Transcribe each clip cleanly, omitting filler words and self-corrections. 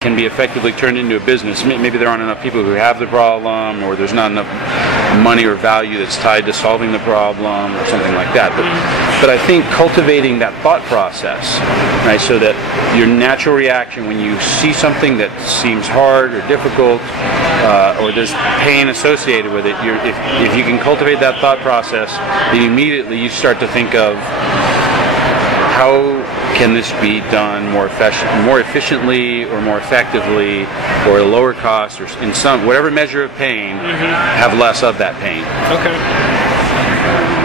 can be effectively turned into a business. Maybe there aren't enough people who have the problem, or there's not enough money or value that's tied to solving the problem, or something like that. But I think cultivating that thought process, right, so that your natural reaction when you see something that seems hard or difficult, or there's pain associated with it, if you can cultivate that thought process, then immediately you start to think of how can this be done more efficiently or more effectively, or at a lower cost, or in some whatever measure of pain, have less of that pain. Okay.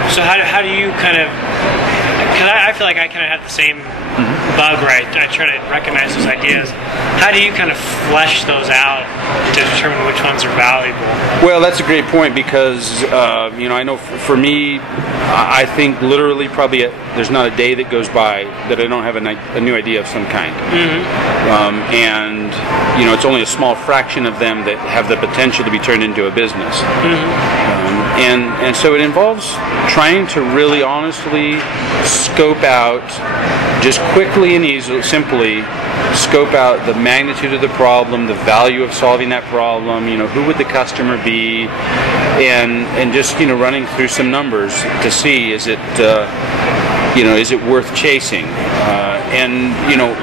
So how do you kind of, because I feel like I kind of have the same bug where I try to recognize those ideas. How do you kind of flesh those out to determine which ones are valuable? Well, that's a great point, because you know, I know for me, I think literally probably there's not a day that goes by that I don't have a new idea of some kind. And you know, it's only a small fraction of them that have the potential to be turned into a business. And so it involves trying to really honestly scope out, just quickly and easily, simply scope out the magnitude of the problem, the value of solving that problem, you know, who would the customer be, and just, you know, running through some numbers to see, is it you know, is it worth chasing? And you know,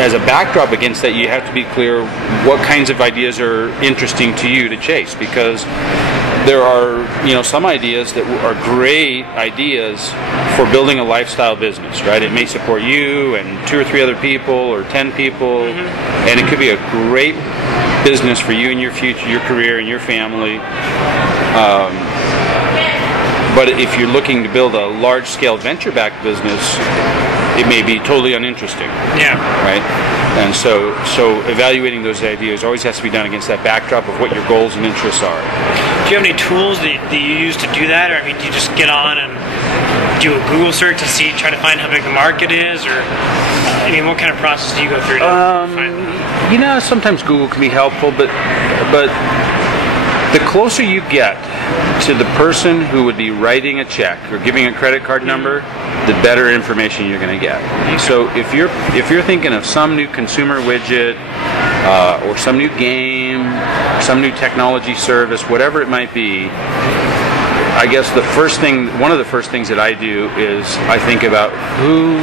as a backdrop against that, you have to be clear what kinds of ideas are interesting to you to chase, because there are, you know, some ideas that are great ideas for building a lifestyle business, right? It may support you and 2 or 3 other people or 10 people, and it could be a great business for you and your future, your career, and your family. But if you're looking to build a large-scale venture-backed business, it may be totally uninteresting. Yeah. Right? And so evaluating those ideas always has to be done against that backdrop of what your goals and interests are. Do you have any tools that you use to do that? Or I mean, do you just get on and do a Google search to try to find how big the market is? Or I mean, what kind of process do you go through to find that? You know, sometimes Google can be helpful, but the closer you get to the person who would be writing a check or giving a credit card number, the better information you're going to get. So if you're thinking of some new consumer widget, or some new game, some new technology service, whatever it might be, I guess one of the first things that I do is I think about who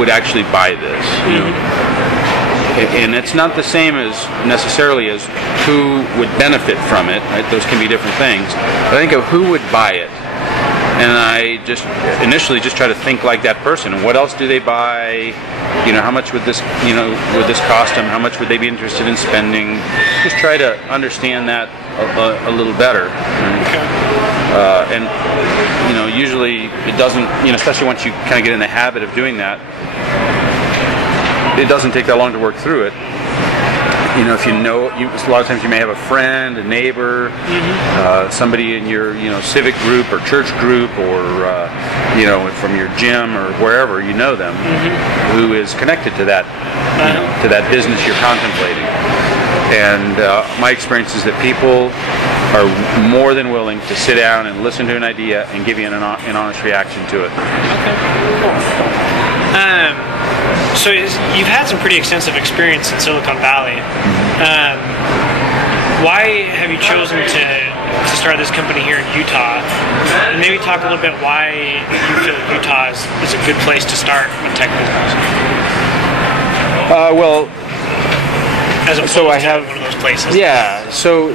would actually buy this. You know? And it's not the same as necessarily as who would benefit from it, right? Those can be different things. But I think of who would buy it, and I just initially just try to think like that person. And what else do they buy? You know, how much would this, you know, would this cost them? How much would they be interested in spending? Just try to understand that a little better. And you know, usually it doesn't, you know, especially once you kind of get in the habit of doing that, it doesn't take that long to work through it. You know, if you know, a lot of times you may have a friend, a neighbor, somebody in your, you know, civic group or church group, or you know, from your gym or wherever, you know them, who is connected to that, you know, to that business you're contemplating. And my experience is that people are more than willing to sit down and listen to an idea and give you an honest reaction to it. Okay, cool. So you've had some pretty extensive experience in Silicon Valley. Why have you chosen to start this company here in Utah? And maybe talk a little bit why you feel Utah is a good place to start a tech business. Well, as opposed to one of those places. Yeah. So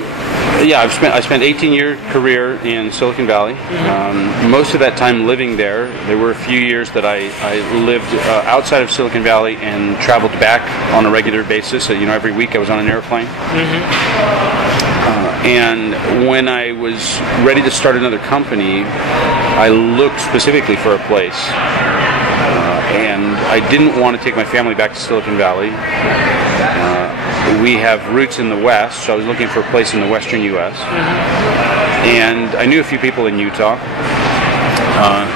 yeah, I spent 18-year career in Silicon Valley. Most of that time living there. There were a few years that I lived outside of Silicon Valley and traveled back on a regular basis. So, you know, every week I was on an airplane. And when I was ready to start another company, I looked specifically for a place. And I didn't want to take my family back to Silicon Valley. We have roots in the West, so I was looking for a place in the Western U.S. And I knew a few people in Utah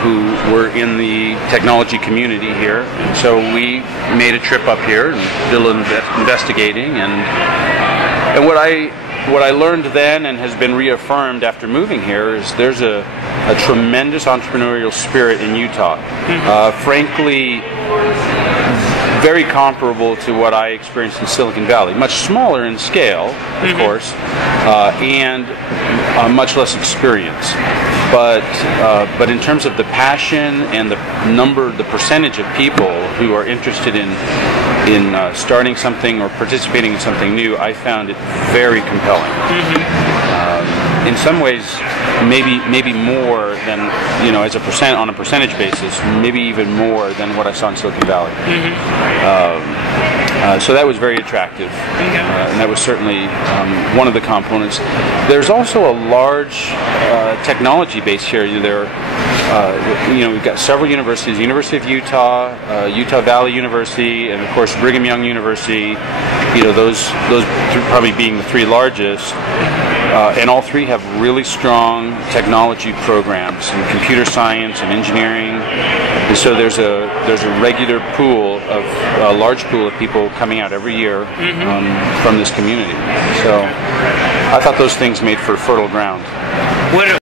who were in the technology community here. And so we made a trip up here and did a little investigating. And what I learned then, and has been reaffirmed after moving here, is there's a tremendous entrepreneurial spirit in Utah. Frankly, very comparable to what I experienced in Silicon Valley. Much smaller in scale, of course, and much less experience. But in terms of the passion and the percentage of people who are interested in starting something or participating in something new, I found it very compelling. In some ways, maybe more than, as on a percentage basis, maybe even more than what I saw in Silicon Valley. So that was very attractive, and that was certainly one of the components. There's also a large technology base here. We've got several universities: University of Utah, Utah Valley University, and of course Brigham Young University. Those probably being the three largest. And all three have really strong technology programs in computer science and engineering. And so there's a regular pool of a large pool of people coming out every year from this community. So I thought those things made for fertile ground.